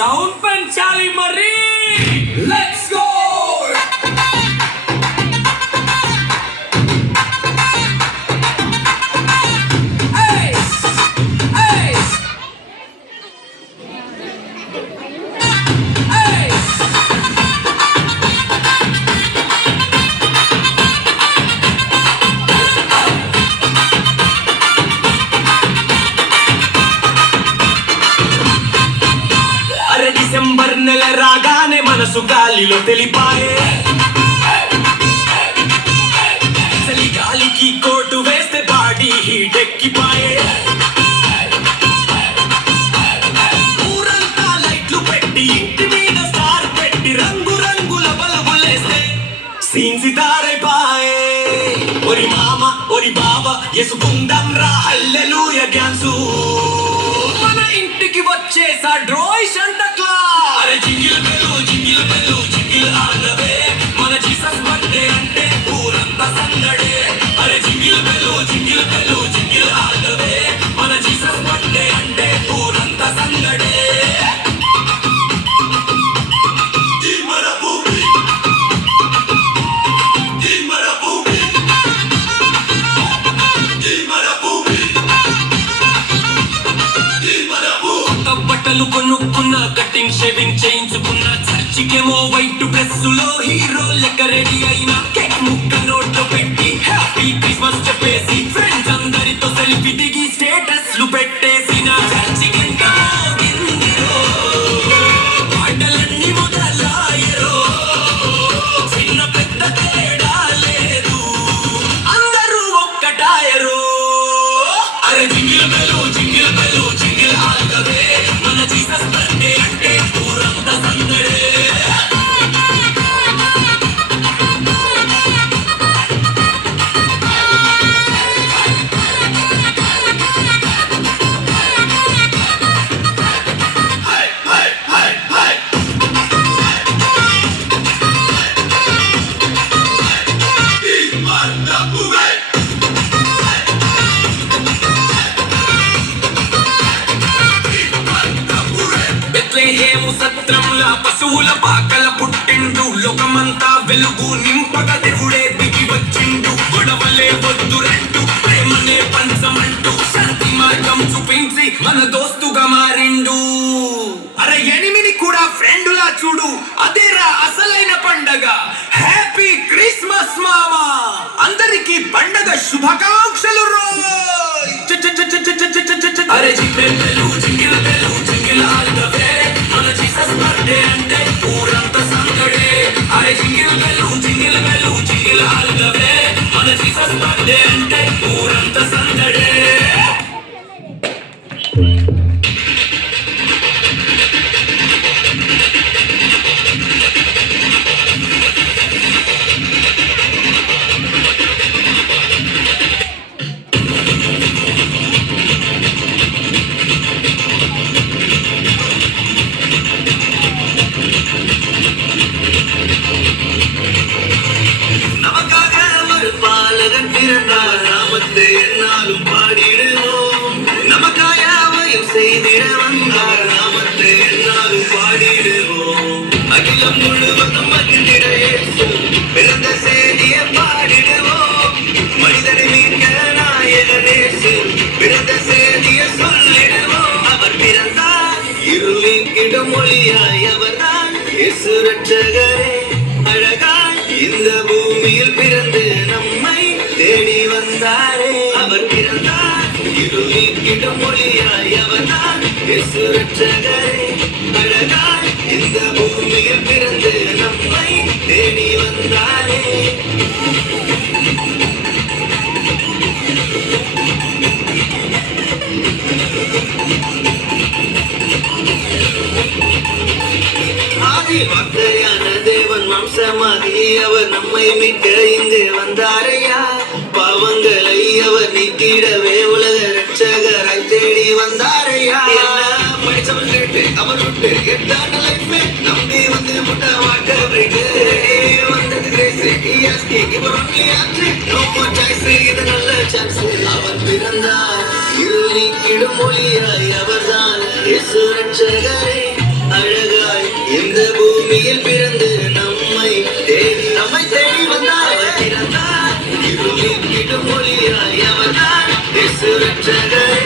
సౌండ్ పెంచాలి మరి. Let's go. December నెల రాగానే మనసు గాలిలో తెలిపాయే. చలి గాలికి కోటు వేస్తే బాడీ హీట్ ఎక్కిపాయే. ఊరంతా లైట్లు పెట్టి ఇంటి మీద స్టార్ పెట్టి రంగు రంగుల బల్బులేస్తే సీన్ సితారైపాయే. ఒరి మామ ఒరి బావ ఎసుకుందాం రా హల్లెలూయా డ్యాన్సు. మన ఇంటికి వచ్చేసా డ్రోయ్ సంట క్లాస్. అరే jingle bell jingle bell jingle all the way. మన జీసస్ బర్త్డే అంటే ఊరంతా సందడే. అరే jingle bell jingle bell jingle all the way. మన జీసస్ బర్త్డే అంటే ఊరంతా సందడే. బట్టలు కొనుక్కున్న కటింగ్ షేవింగ్ చేయించుకున్న చర్చికేమో వైట్ డ్రెస్ లో హీరో లెక్క రెడీ అయిన కేక్ ముక్క నోట్లో పెట్టి హ్యాపీ క్రిస్మస్ చెప్పేసి ఫ్రెండ్స్ అందరితో సెల్ఫీ దిగి స్టేటస్లు పెట్టేసిన చర్చికింకా పాటలన్నీ మొదలాయరో. చిన్న పెద్ద తేడా లేదు అందరూ ఒక్కటాయరో. అరే jingle bell jingle bell jingle all the way. మన జీసస్ బర్త్డే అంటే ఊరంతా సందడే. సత్రంలా పశువుల పాకల పుట్టిండు. లోకమంతా వెలుగు నింపక దేవుడే దిగి వచ్చిండు. గొడవలే వద్దురంటూ ప్రేమనే పంచమంటూ శాంతి మార్గం చూపించి మన దోస్తుగా మారిండు. అరే ఎనిమిది కూడా ఫ్రెండులా చూడు అదేరా అసలైన పండగ. హ్యాపీ క్రిస్మస్ మామా. అందరికీ పండగ శుభాకాంక్షలు రోయ్. అరే jingle bell jingle bell jingle all the way. మన జీసస్ బర్త్డే అంటే ఊరంతా సందడే. అరే jingle bell jingle bell jingle all the way. మన జీసస్ బర్త్డే అంటే ఊరంతా సందడే. நாமத்தை என்னாலும் பாடிடுவோம். நமக்காயாவையும் செய்திட வந்தார். நாமத்தை என்னாலும் பாடிடுவோம். அகிலம் முழுவதும் மகிழ்ந்திட இயேசு பிறந்த செய்தியை பாடிடுவோம். மனிதனை மீட்க நாயகன் இயேசு பிறந்த செய்தியை சொல்லிடுவோம். அவர் பிறந்தார் இருள் நீக்கிடும் ஒளியாய். அவர்தான் இயேசு ரட்சகரே. அழகாய் இந்த பூமியில் பிறந்து நம்மை தேடி வந்தாரே. அவர் பிறந்தார் இருள் நீக்கிடும் மொழியாய். அவர்தான் இயேசு ரட்சகரே. அழகாய் இந்த பூமியில் பிறந்து நம்மை தேடி வந்தாரே. ஆதி வார்த்தையான தேவன் மாம்சமாகி அவர் நம்மை மீட்க இங்கு வந்தாரையா. பாவங்களை அவர் நீக்கிடவே உலக ரட்சகராய் தேடி வந்தாரையா. படிச்சவன் கேட்டு அவர் விட்டு எட்டான லைஃப் நம்பி வந்து முட்ட வாட்ட பிரேக் வந்தது கிரேஸ். இவர் only actually no more choice. இது நல்ல சான்ஸ். அவர் பிறந்தார் இருள் நீக்கிடும் ஒளியாய். அவர்தான் இயேசு ரட்சகரே. அழ జయ